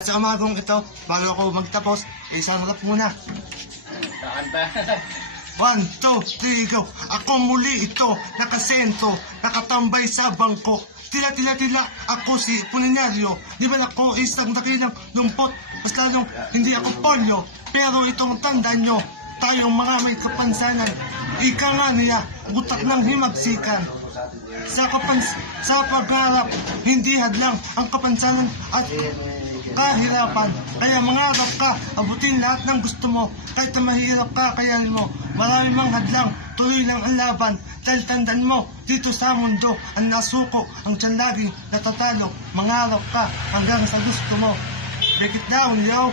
Sa umagong ito, bago ako magtapos, isang rap muna. Kakanta. 1, 2, 3, go! Ako muli ito, nakasentro, nakatambay sa bangko. Tila, ako si Punenaryo. Di ba ako isang dakilang lumpot? Mas lalong hindi ako polio. Pero itong tanda nyo, tayong mga may kapansanan. Ika nga niya, butak ng himagsikan. Sa pagharap, hindi hadlang ang kapansanan at kahirapan. Kaya mangarap ka, abutin lahat ng gusto mo. Kahit na mahirap ka, kayanin mo. Maraming mang hadlang, tuloy lang ang laban. Dahil tandaan mo, dito sa mundo, ang nasuko, ang tiyan laging natatalo. Mangarap ka hanggang sa gusto mo. Break it down, yo!